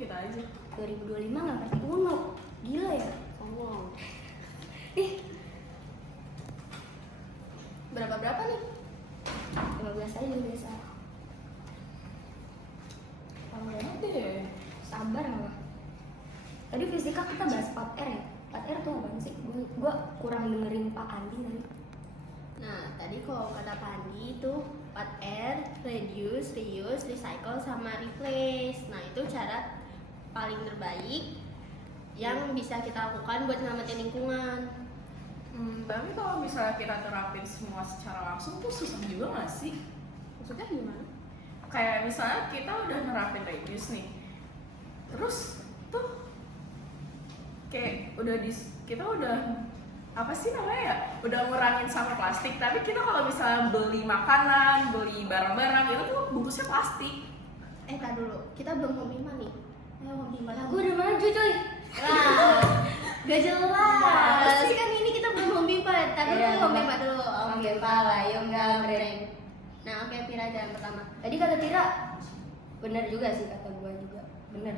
kita aja. 2025 nggak ngerti Uno. Gila ya. Wow. Ih, Berapa nih? 15 aja biasa. Lama banget deh. Sabar nggak? Tadi fisika kita bahas 4R ya. 4R tuh apa sih? Gua kurang dengerin Pak Andi tadi. Nah, tadi kalau kata Pandi itu 4R, reduce, reuse, recycle, sama replace. Nah, itu cara paling terbaik yang bisa kita lakukan buat nyelamatin lingkungan. Tapi kalau misalnya kita terapin semua secara langsung tuh susah juga nggak sih? Maksudnya gimana? Kayak misalnya kita udah nerapin reduce nih, terus tuh kayak kita udah apa sih namanya ya, udah ngurangin sampah plastik, tapi kita kalau misalnya beli makanan, beli barang-barang itu tuh bungkusnya plastik. Tar dulu, kita belum home pima nih. Ayo home pima. Gue udah maju coy. Lah, gak jelas. sih? Kan ini kita belum home pima. Tadi Iya, home pima dulu. Home pima lah, yuk gambreng. Nah, oke, Pira jalan pertama. Tadi kata Tira bener juga sih, kata gue juga bener.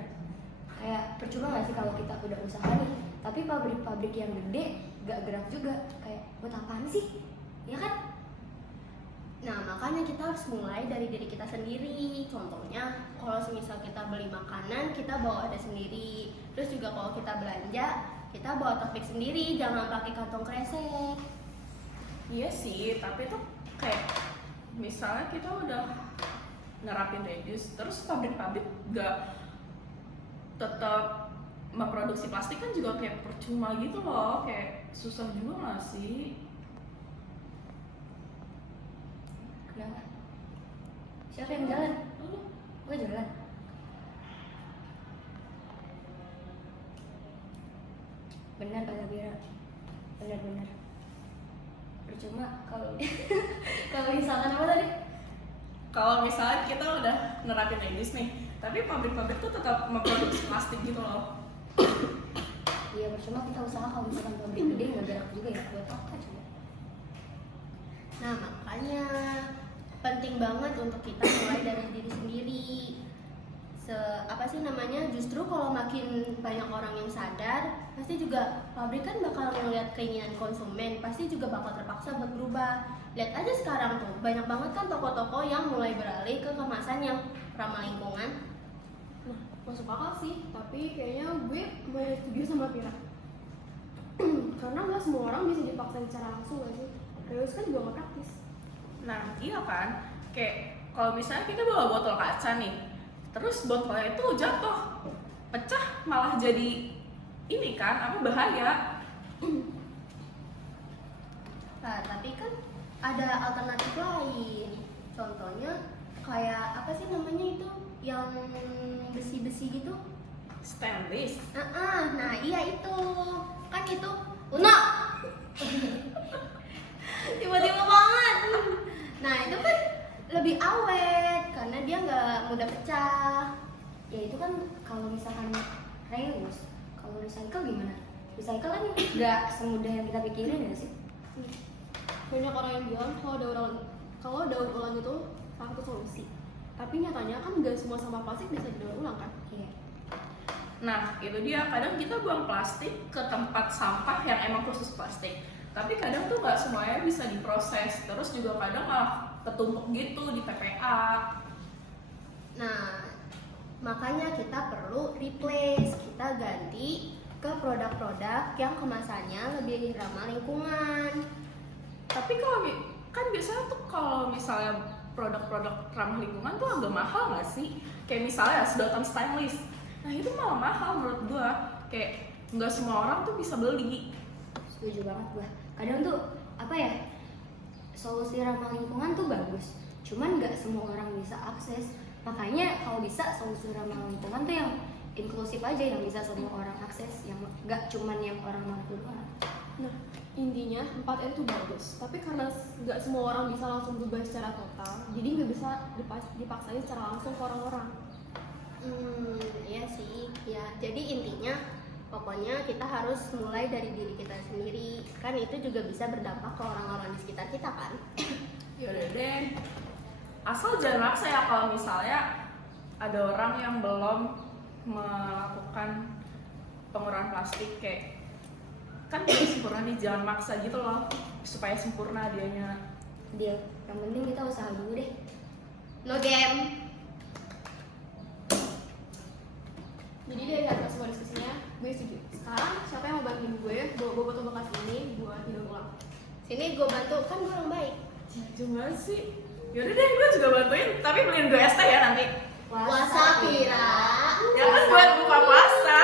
Kayak percuma nggak sih kalau kita udah usaha nih, tapi pabrik-pabrik yang gede gak gerak juga. Kayak buat apaan sih? Ya kan? Nah, makanya kita harus mulai dari diri kita sendiri. Contohnya, kalau semisal kita beli makanan, kita bawa ada sendiri. Terus juga kalau kita belanja, kita bawa topik sendiri, jangan pakai kantong kresek. Iya sih, tapi tuh kayak misalnya kita udah nerapin reduce, terus pabrik-pabrik gak tetap memproduksi plastik kan juga kayak percuma gitu loh, kayak susah juga nggak sih? Kenapa? Siapa yang jalan? Gue jalan. Benar kata Bira. Benar. Percuma kalau kalau misalkan apa tadi? Kalau misalnya kita udah nerapin reduce nih, tapi pabrik-pabrik tuh tetap memproduksi plastik gitu loh. Iya, percuma kita usaha kalau misalkan pabrik gede nggak gerak juga ya, buat apa coba? Nah, makanya penting banget untuk kita mulai dari diri sendiri. Apa sih namanya? Justru kalau makin banyak orang yang sadar, pasti juga pabrik kan bakal ngeliat keinginan konsumen, pasti juga bakal terpaksa buat berubah. Lihat aja sekarang tuh, banyak banget kan toko-toko yang mulai beralih ke kemasan yang ramah lingkungan. Nah, masuk akal sih, tapi kayaknya gue mulai setuju sama Pira. Karena nggak semua orang bisa dipaksain secara langsung nggak sih? Reus kan juga nggak praktis. Nah iya kan, kayak kalau misalnya kita bawa botol kaca nih, terus botolnya itu jatuh, pecah, malah jadi ini kan, apa bahaya. Nah, tapi kan ada alternatif lain. Contohnya kayak apa sih namanya itu yang besi-besi gitu? Stainless. Nah iya itu kan itu Uno. Tiba-tiba banget. Nah itu kan lebih awet karena dia nggak mudah pecah. Ya itu kan kalau misalkan reuse. Kalau recycle gimana? Recycle kan nggak semudah yang kita pikirin ya sih. Banyak orang yang bilang kalau daur ulang itu salah satu solusi. Tapi nyatanya kan nggak semua sampah plastik bisa didaur ulang kan? Iya. Nah itu dia, kadang kita buang plastik ke tempat sampah yang emang khusus plastik, tapi kadang tuh nggak semuanya bisa diproses, terus juga kadang malah ketumpuk gitu di TPA. Nah makanya kita perlu replace, kita ganti ke produk-produk yang kemasannya lebih ramah lingkungan. Tapi kalau kan biasanya tuh kalau misalnya produk-produk ramah lingkungan tuh agak mahal nggak sih? Kayak misalnya sedotan stainless, nah itu malah mahal menurut gua. Kayak nggak semua orang tuh bisa beli. Setuju banget gua. Kadang tuh apa ya, solusi ramah lingkungan tuh bagus, cuman nggak semua orang bisa akses. Makanya kalau bisa solusi ramah lingkungan tuh yang inklusif aja, yang bisa semua orang akses, yang nggak cuman yang orang mampu doang. Nah, intinya 4R itu bagus, tapi karena nggak semua orang bisa langsung berubah secara total, jadi nggak bisa dipaksain secara langsung ke orang-orang. Iya sih, ya. Jadi intinya pokoknya kita harus mulai dari diri kita sendiri. Kan itu juga bisa berdampak ke orang-orang di sekitar kita kan. Yaudah deh, asal jangan maksa ya kalau misalnya ada orang yang belum melakukan pengurangan plastik, kayak kan dia sempurna nih, jangan maksa gitu loh supaya sempurna dianya. Dia yang penting kita usaha dulu deh. No game. Jadi dari atas semua diskusinya, gue setuju. Sekarang siapa yang mau bantuin gue bawa botol bekas ini buat didaur ulang? Sini gue bantu, kan gue orang baik. Cuma sih, yaudah deh gue juga bantuin, tapi beliin gue es teh ya nanti. Wasapira. Ya kan buat buka puasa.